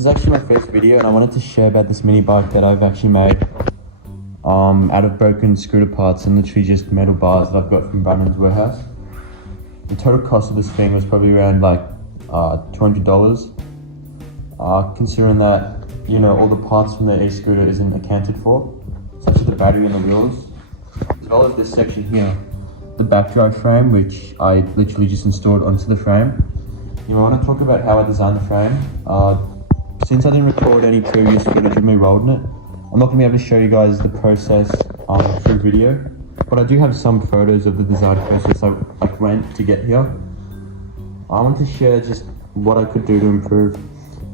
is actually my first video, and I wanted to share about this mini bike that I've actually made out of broken scooter parts and literally just metal bars that I've got from Brandon's warehouse. The total cost of this thing was probably around like $200. Considering that, you know, all the parts from the e-scooter isn't accounted for, such as the battery and the wheels, as well as this section here, the back drive frame, which I literally just installed onto the frame. You know, I want to talk about how I designed the frame. Since I didn't record any previous footage of me welding it, I'm not going to be able to show you guys the process through video, but I do have some photos of the design process I went to get here. I want to share just what I could do to improve,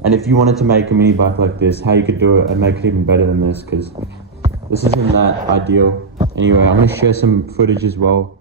and if you wanted to make a mini bike like this, how you could do it and make it even better than this, because this isn't that ideal. Anyway, I'm going to share some footage as well.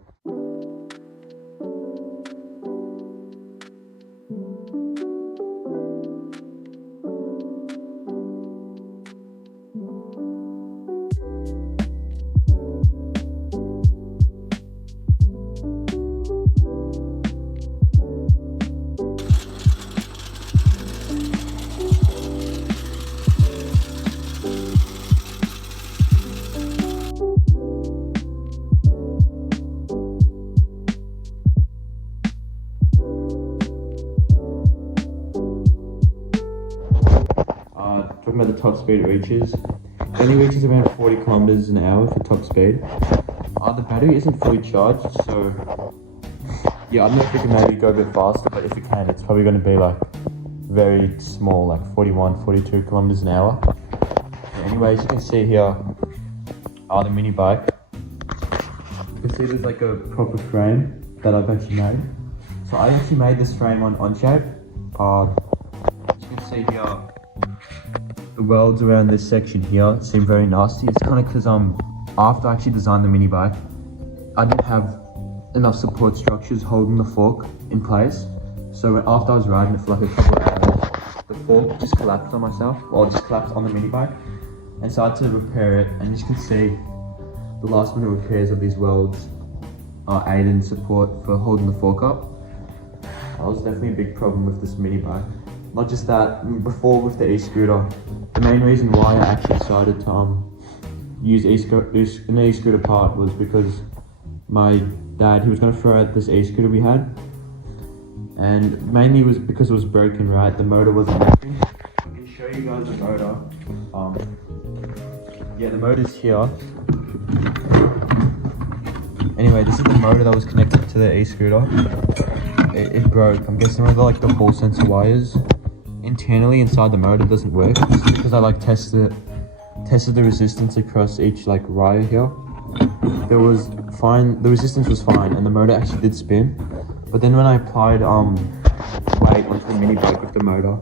Talking about the top speed it reaches. It only reaches around 40 kilometers an hour for top speed. The battery isn't fully charged, so yeah, I don't know if it can maybe go a bit faster, but if it can, it's probably going to be like very small, like 41, 42 kilometers an hour. Anyways, you can see here the mini bike. You can see there's like a proper frame that I've actually made. So I actually made this frame on Onshape. As you can see here, the welds around this section here seem very nasty. It's kind of because after I actually designed the mini bike, I didn't have enough support structures holding the fork in place. So after I was riding it for like a couple of hours, the fork just collapsed on myself, or just collapsed on the mini bike, and so I had to repair it. And as you can see, the last minute repairs of these welds aid in support for holding the fork up. That was definitely a big problem with this mini bike. Not just that, before with the e-scooter, the main reason why I actually decided to use an e-scooter part was because my dad, he was going to throw out this e-scooter we had, and mainly it was because it was broken, right? The motor wasn't working. I can show you guys the motor. Yeah, the motor's here. Anyway, this is the motor that was connected to the e-scooter. It broke. I'm guessing with like the Hall sensor wires internally inside the motor doesn't work. This is because I like tested the resistance across each like wire here. The resistance was fine, and the motor actually did spin. But then when I applied weight onto the mini bike with the motor,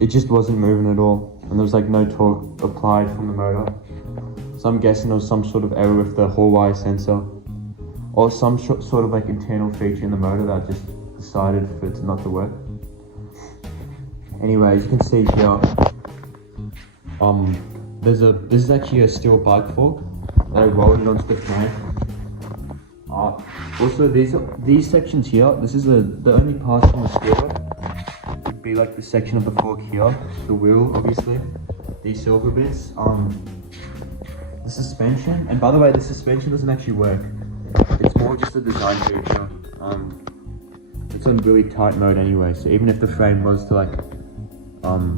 it just wasn't moving at all, and there was like no torque applied from the motor. So I'm guessing there was some sort of error with the Hall wire sensor, or some sort of like internal feature in the motor that just decided for it not to work. Anyway, as you can see here, this is actually a steel bike fork that I welded onto the frame. Also, these sections here, this is the only part from the scooter would be like the section of the fork here, the wheel, obviously, these silver bits, the suspension. And by the way, the suspension doesn't actually work. It's more just a design feature. It's on really tight mode anyway, so even if the frame was to like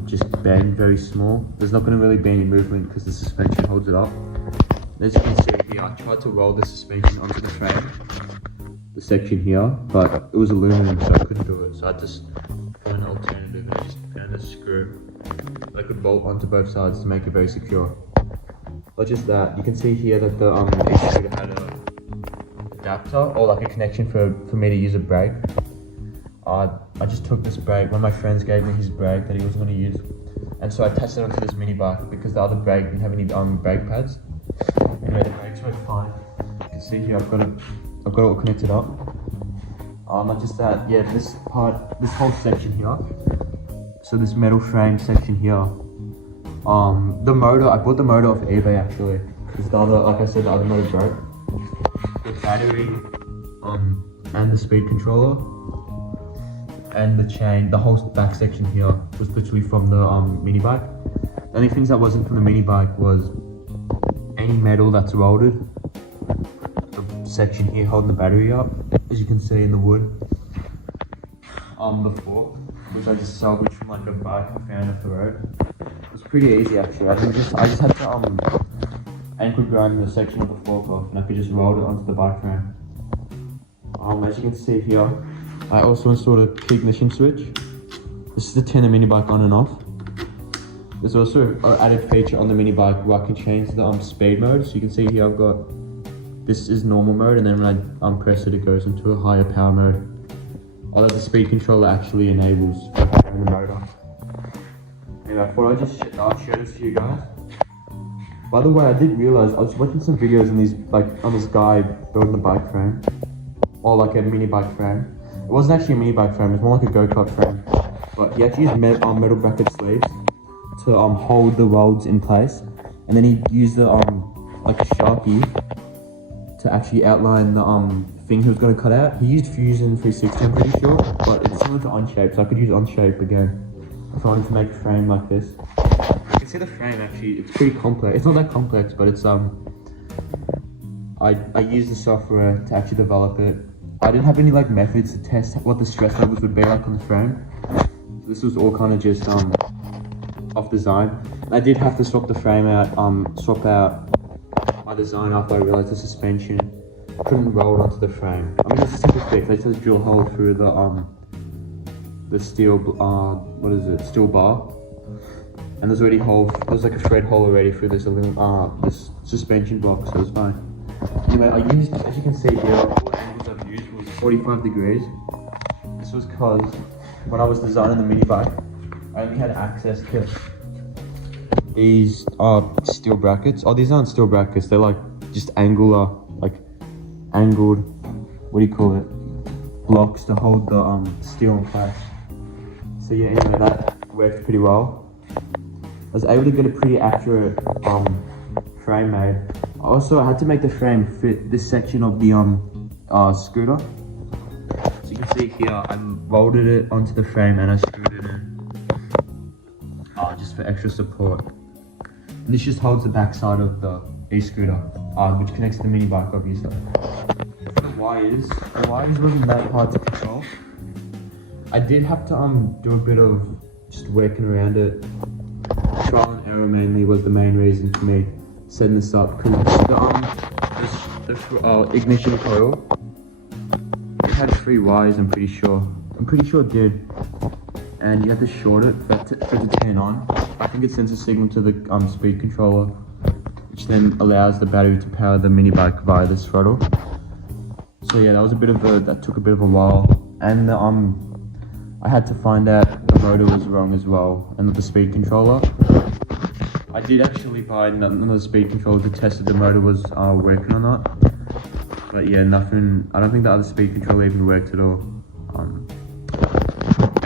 just bend very small, there's not going to really be any movement because the suspension holds it up. As you can see here, I tried to weld the suspension onto the frame, the section here, but it was aluminum, so I couldn't do it. So I just found an alternative, and I just found a screw that I could bolt onto both sides to make it very secure. Not just that, you can see here that the e-scooter had a adapter, or like a connection for me to use a brake. I just took this brake. One of my friends gave me his brake that he was going to use, and so I attached it onto this mini bike because the other brake didn't have any brake pads. Anyway, the brakes work fine. You can see here I've got it all connected up. Not just that, yeah, this whole section here. So this metal frame section here. The motor, I bought the motor off eBay actually. Because the other, like I said, the other motor broke. The battery, and the speed controller. and the chain, the whole back section here was literally from the mini bike. The only things that wasn't from the mini bike was any metal that's welded, the section here holding the battery up, as you can see in the wood. The fork, which I just salvaged from like a bike I found off the road. It was pretty easy actually. I just had to ankle grind the section of the fork off, and I could just weld it onto the bike frame. As you can see here, I also installed a key ignition switch. This is to turn the mini bike on and off. There's also an added feature on the mini bike where I can change the speed mode. So you can see here I've got, this is normal mode, and then when I press it, it goes into a higher power mode. There's a speed controller actually enables the motor. Anyway, I thought I'd just share this to you guys. By the way, I did realize I was watching some videos on this guy building a bike frame, or like a mini bike frame. It wasn't actually a mini bike frame; it was more like a go-kart frame. But he actually used metal bracket sleeves to hold the welds in place, and then he used the like a Sharpie to actually outline the thing he was going to cut out. He used Fusion 360, I'm pretty sure, but it's similar to Onshape, so I could use Onshape again if I wanted to make a frame like this. You can see the frame actually, it's pretty complex. It's not that complex, but it's I used the software to actually develop it. I didn't have any like methods to test what the stress levels would be like on the frame. So this was all kind of just off design. And I did have to swap the frame out, swap out my design after I realized the suspension couldn't roll onto the frame. I mean, it's a simple fix. I just drill a hole through the steel, steel bar, and there's already there's like a thread hole already through this this suspension box, so it's fine. Anyway, I used, as you can see here, all the angles I've used was 45 degrees. This was because when I was designing the mini bike, I only had access to these steel brackets. These aren't steel brackets, they're like just angled, what do you call it, blocks to hold the steel in place. So yeah, anyway, that worked pretty well. I was able to get a pretty accurate frame made. Also, I had to make the frame fit this section of the scooter. So you can see here, I welded it onto the frame and I screwed it in just for extra support. And this just holds the back side of the e-scooter, which connects to the mini bike, obviously. For the wires wasn't that hard to control. I did have to do a bit of just working around it. Trial and error mainly was the main reason for me setting this up, because the ignition coil, it had 3 wires. I'm pretty sure it did, and you have to short it for it to turn on. I think it sends a signal to the speed controller, which then allows the battery to power the mini bike via this throttle. So yeah, that took a bit of a while, and I had to find out the motor was wrong as well, and not the speed controller. I did actually buy another speed controller to test if the motor was working or not. But yeah, nothing. I don't think the other speed controller even worked at all. I'm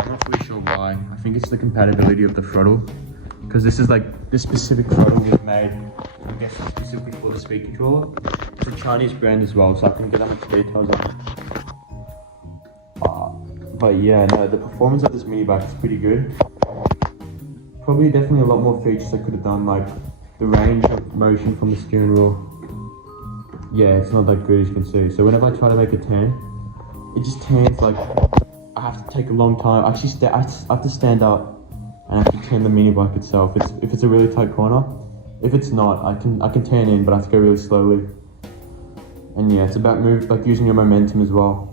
not really sure why. I think it's the compatibility of the throttle, because this specific throttle was made, I guess, specifically for the speed controller. It's a Chinese brand as well, so I couldn't get that much details on it. But yeah, no, the performance of this mini bike is pretty good. Definitely a lot more features I could have done, like the range of motion from the steering wheel. Yeah, it's not that good, as you can see. So whenever I try to make a turn, it just turns like I have to take a long time. Actually, I have to stand up and I have to turn the mini bike itself. If it's a really tight corner. If it's not, I can turn in, but I have to go really slowly. And yeah, it's about using your momentum as well.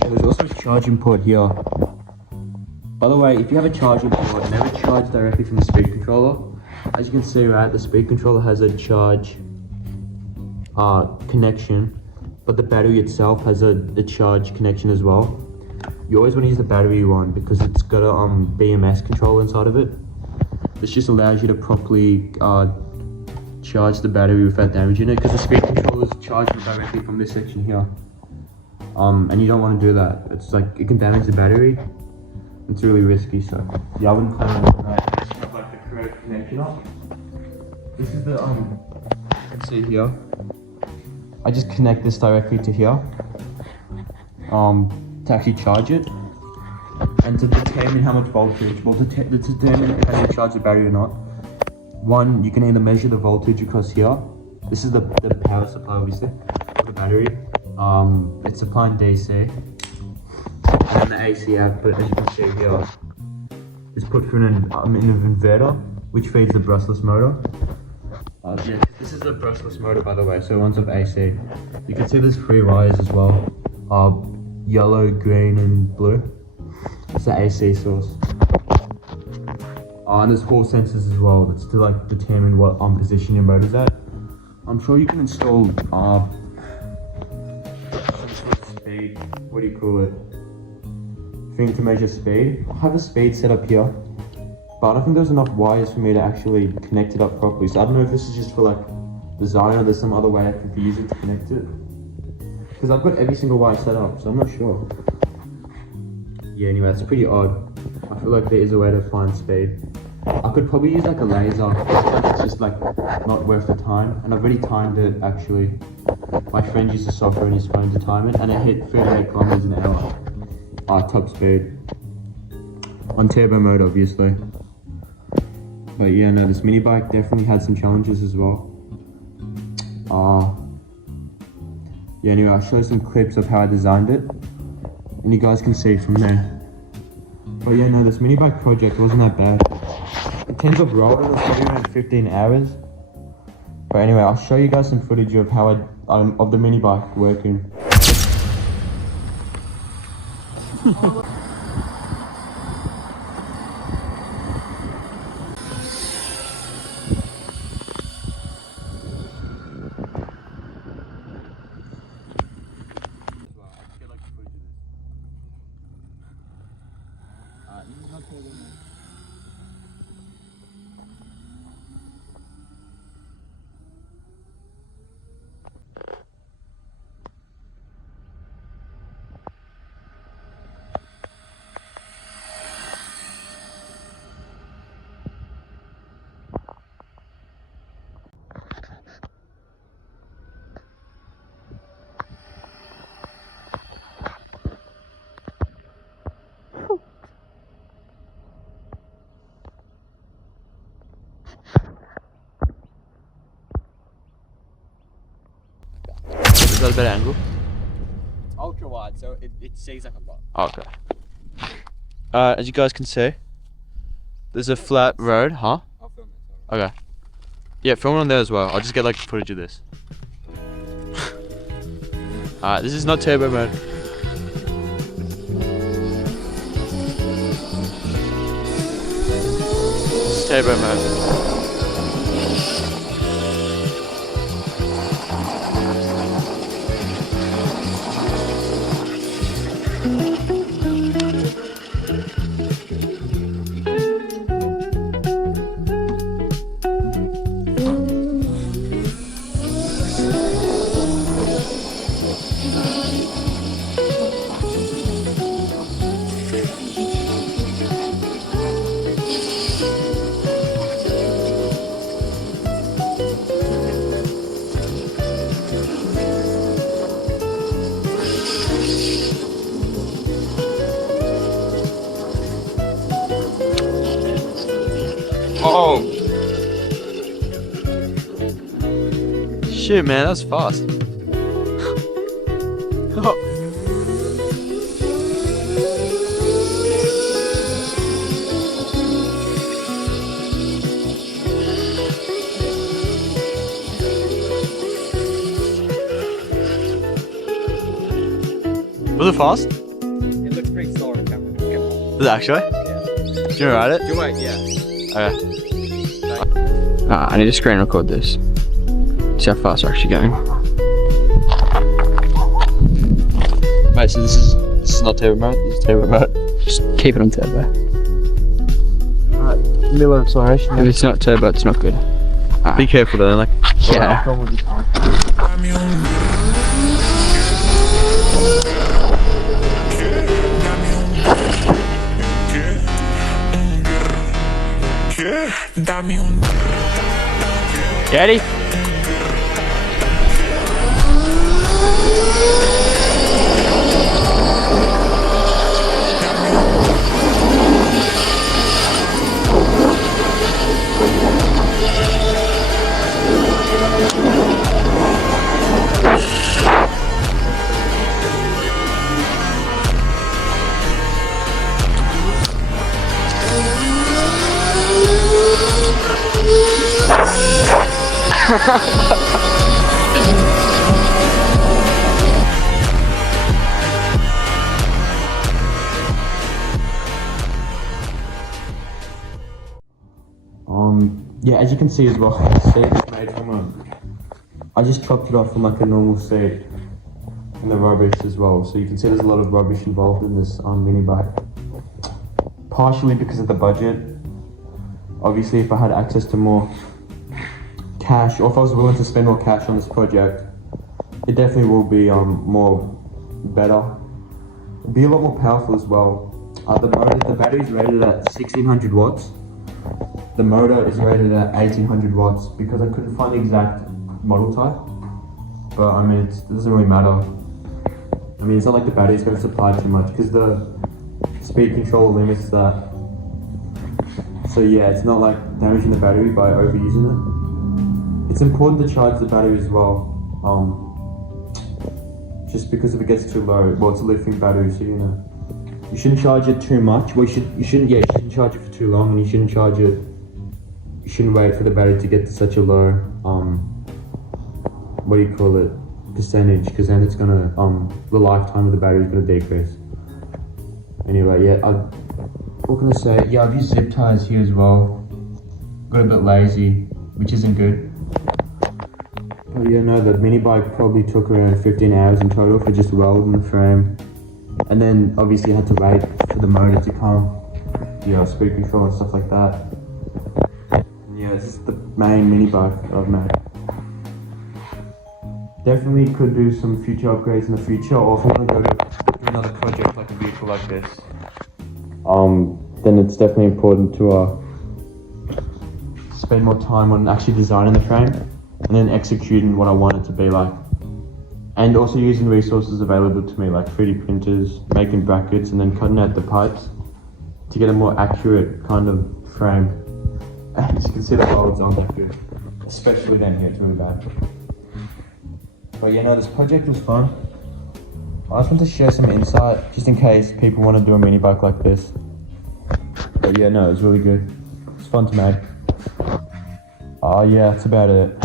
There's also a charging port here. By the way, if you have a charging port, never charge directly from the speed controller. As you can see, right, the speed controller has a charge connection, but the battery itself has a charge connection as well. You always want to use the battery one because it's got a BMS controller inside of it. This just allows you to properly charge the battery without damaging it, because the speed controller is charging directly from this section here. And you don't want to do that. It's like, it can damage the battery. It's really risky, so yeah, I wouldn't plan on doing that. Just have like the correct connection up. This is the you can see here. I just connect this directly to here. to actually charge it. And to determine how much voltage, well, to determine if I need to charge the battery or not, one, you can either measure the voltage across here. This is the power supply, obviously, of the battery. It's supplying DC. And then the AC output, as you can see here, is put through an inverter, which feeds the brushless motor. Yeah, this is the brushless motor, by the way, so it runs off AC. You can see there's 3 wires as well, yellow, green, and blue. It's the AC source. And there's Hall sensors as well, that's to like determine what position your motor's at. I'm sure you can install some sort of speed, what do you call it? Thing to measure speed. I have a speed set up here, but I don't think there's enough wires for me to actually connect it up properly. So I don't know if this is just for like design or there's some other way I could use it to connect it. Because I've got every single wire set up, so I'm not sure. Yeah, anyway, it's pretty odd. I feel like there is a way to find speed. I could probably use like a laser, but it's just like not worth the time. And I've already timed it actually. My friend used the software in his phone to time it, and it hit 38 kilometers an hour. Top speed. On turbo mode, obviously. But yeah, no, this mini bike definitely had some challenges as well. Yeah, anyway, I'll show you some clips of how I designed it, and you guys can see from there. But yeah, no, this mini bike project wasn't that bad. In terms of road, it was probably around 15 hours. But anyway, I'll show you guys some footage of how of the mini bike working. Is that a better angle? It's ultra wide, so it sees like a lot. Okay. As you guys can see, there's a flat road, huh? I'll film it. Sorry. Okay. Yeah, film it on there as well. I'll just get like footage of this. Alright, this is not turbo mode. This is turbo mode. Oh! Shit, man, that's fast. Oh. Was it fast? It looks pretty slow on camera. Does it actually? Yeah. Do you wanna ride it? You wait, yeah. Okay. I need to screen record this. See how fast we're actually going. Mate, so this is not turbo mode, this is turbo mode. Just keep it on turbo. Alright, middle acceleration. If it's not turbo, it's not good. Be careful though, like. Yeah. Daddy? Yeah, as you can see as well, the seat is made from I just chopped it off from like a normal seat in the rubbish as well. So you can see there's a lot of rubbish involved in this mini bike. Partially because of the budget. Obviously, if I had access to more cash, or if I was willing to spend more cash on this project, it definitely will be more better. It'll be a lot more powerful as well. The battery is rated at 1600 watts. The motor is rated at 1800 watts because I couldn't find the exact model type. But I mean, it doesn't really matter. I mean, it's not like the battery's going to supply too much because the speed control limits that. So yeah, it's not like damaging the battery by overusing it. It's important to charge the battery as well. Just because if it gets too low, well, it's a lithium battery, so you know. You shouldn't charge it too much. Well, you shouldn't charge it for too long, and you shouldn't wait for the battery to get to such a low, percentage, because then it's gonna, the lifetime of the battery is gonna decrease. Anyway, yeah, what can I say? Yeah, I've used zip ties here as well. Got a bit lazy, which isn't good. But yeah, no, the mini bike probably took around 15 hours in total for just welding the frame. And then obviously I had to wait for the motor to come, speed control and stuff like that. And yeah, this is the main mini bike that I've made. Definitely could do some future upgrades in the future, or if I want to go to another project like a vehicle like this, then it's definitely important to spend more time on actually designing the frame and then executing what I want it to be like. And also using resources available to me like 3D printers, making brackets, and then cutting out the pipes to get a more accurate kind of frame. As you can see, the welds aren't that good, especially down here, it's really bad. But yeah, no, this project was fun. I just want to share some insight, just in case people want to do a mini bike like this. But yeah, no, it was really good. It's fun to make. Oh yeah, that's about it.